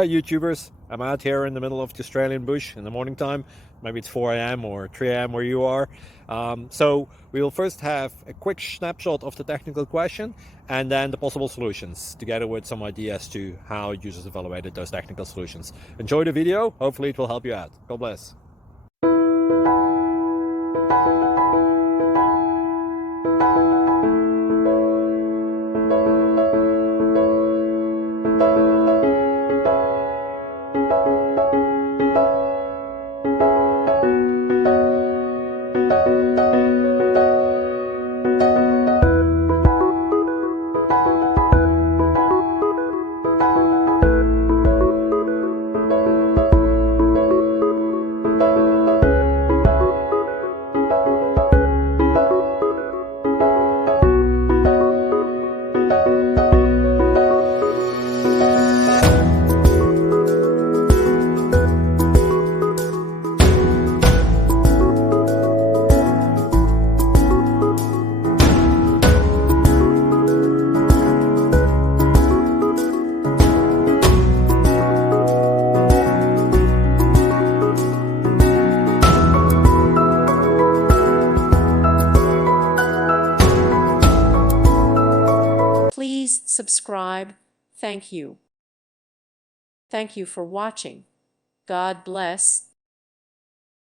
Hi YouTubers, I'm out here in the middle of the Australian bush in the morning time. Maybe it's 4 a.m. or 3 a.m. where you are. So we will first have a quick snapshot of the technical question and then the possible solutions, together with some ideas to how users evaluated those technical solutions. Enjoy the video, hopefully it will help you out. God bless. Please subscribe. Thank you. Thank you for watching. God bless.